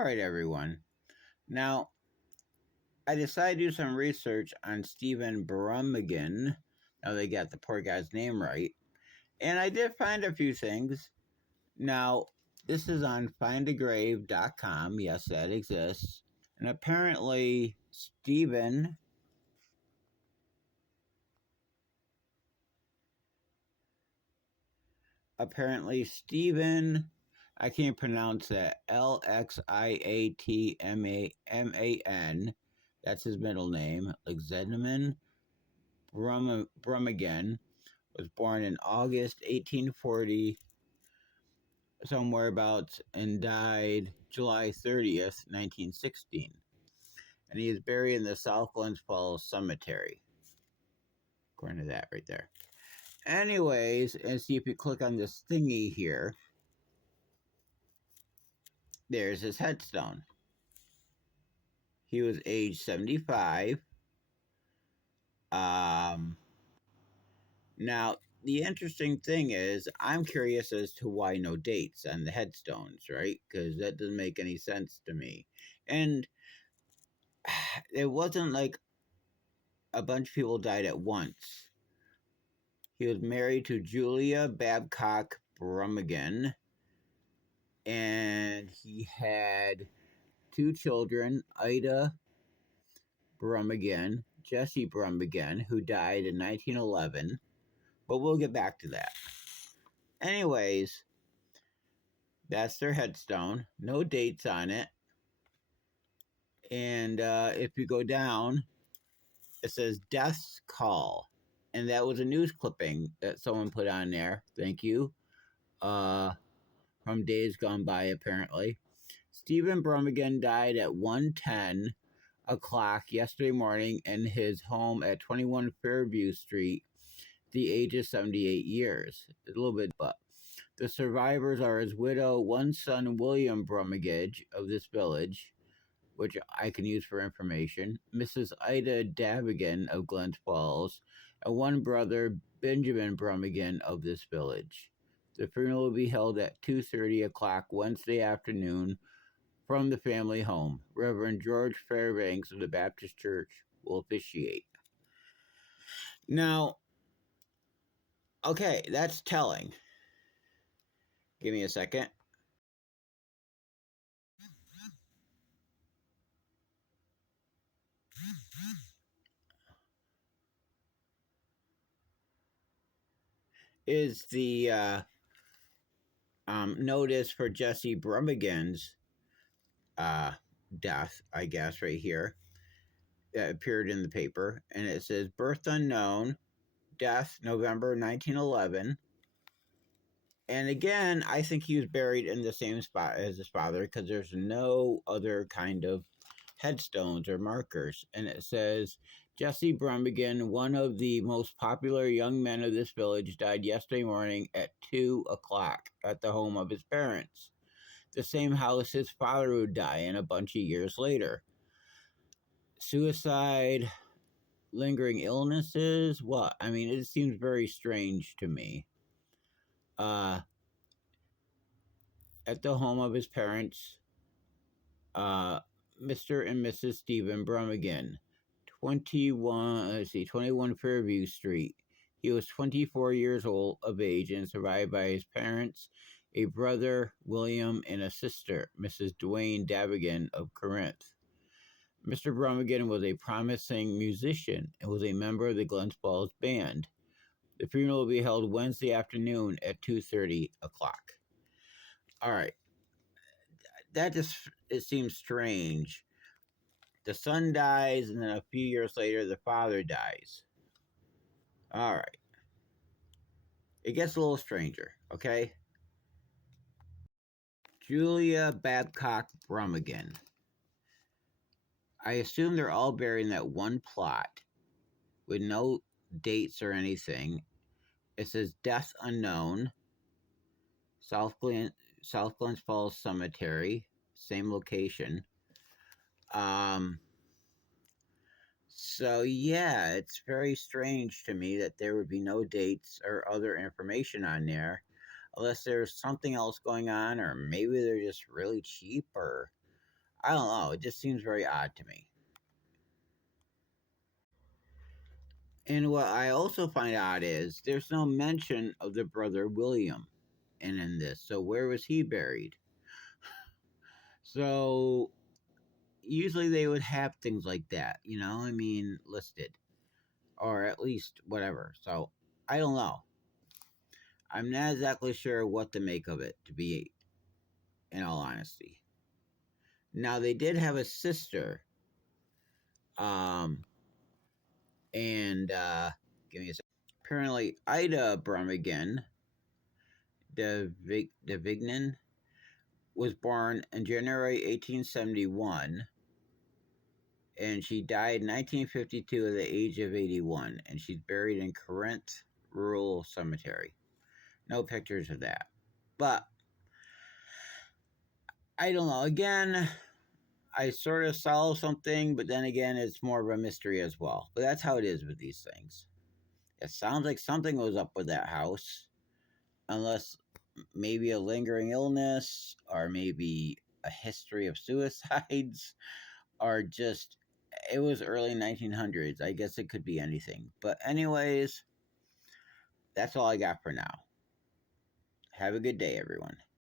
Alright, everyone. Now, I decided to do some research on Stephen Brummagyn. Now, they got the poor guy's name right. And I did find a few things. Now, this is on findagrave.com. Yes, that exists. And apparently, Stephen I can't pronounce that. Lxiatman. That's his middle name. Lexedaman Brummagyn was born in August 1840, somewhere about, and died July 30th, 1916. And he is buried in the South Glens Falls Cemetery. According to that right there. Anyways, and see if you click on this thingy here. There's his headstone. He was age 75. Now, the interesting thing is, I'm curious as to why no dates on the headstones, right? Because that doesn't make any sense to me. And it wasn't like a bunch of people died at once. He was married to Julia Babcock Brummagyn, and he had 2 children, Ida Brummagyn, Jesse Brummagyn, who died in 1911, but we'll get back to that. Anyways, that's their headstone. No dates on it. And if you go down, it says Death's Call. And that was a news clipping that someone put on there. Thank you. From days gone by, apparently. Stephen Brummagyn died at 1:10 o'clock yesterday morning in his home at 21 Fairview Street, the age of 78 years. A little bit, but the survivors are his widow, one son, William Brummagyn, of this village, which I can use for information, Mrs. Ida Davigan of Glens Falls, and one brother, Benjamin Brummagyn, of this village. The funeral will be held at 2:30 o'clock Wednesday afternoon from the family home. Reverend George Fairbanks of the Baptist Church will officiate. Now, okay, that's telling. Give me a second. Is the notice for Jesse Brummagyn's death, I guess, right here. That appeared in the paper, and it says birth unknown, death November 1911. And again, I think he was buried in the same spot as his father because there's no other kind of headstones or markers. And it says Jesse Brummagyn, one of the most popular young men of this village, died yesterday morning at 2 o'clock at the home of his parents, the same house his father would die in a bunch of years later. Suicide, lingering illnesses, what? I mean, it seems very strange to me. At the home of his parents, Mr. and Mrs. Stephen Brummagyn, 21 Fairview Street. He was 24 years old of age and survived by his parents, a brother, William, and a sister, Mrs. Duane Davigan of Corinth. Mr. Brummagyn was a promising musician and was a member of the Glens Falls Band. The funeral will be held Wednesday afternoon at 2:30 o'clock. All right. That just, it seems strange. The son dies, and then a few years later, the father dies. All right. It gets a little stranger, okay? Julia Babcock Brummagyn. I assume they're all buried in that one plot with no dates or anything. It says death unknown, South Glens Falls Cemetery, same location. So yeah, it's very strange to me that there would be no dates or other information on there, unless there's something else going on, or maybe they're just really cheap, or I don't know. It just seems very odd to me. And what I also find odd is there's no mention of the brother William in this. So where was he buried? So usually they would have things like that, I mean, listed. Or at least whatever. So I don't know. I'm not exactly sure what to make of it, to be in all honesty. Now they did have a sister, um, and give me a second. Apparently Ida Brummagyn de Vignan was born in January 1871, and she died in 1952 at the age of 81, and she's buried in Corinth Rural Cemetery. No pictures of that, but I don't know. Again, I sort of solve something, but then again, it's more of a mystery as well. But that's how it is with these things. It sounds like something was up with that house, unless maybe a lingering illness, or maybe a history of suicides, or just it was early 1900s. I guess it could be anything. But, anyways, that's all I got for now. Have a good day, everyone.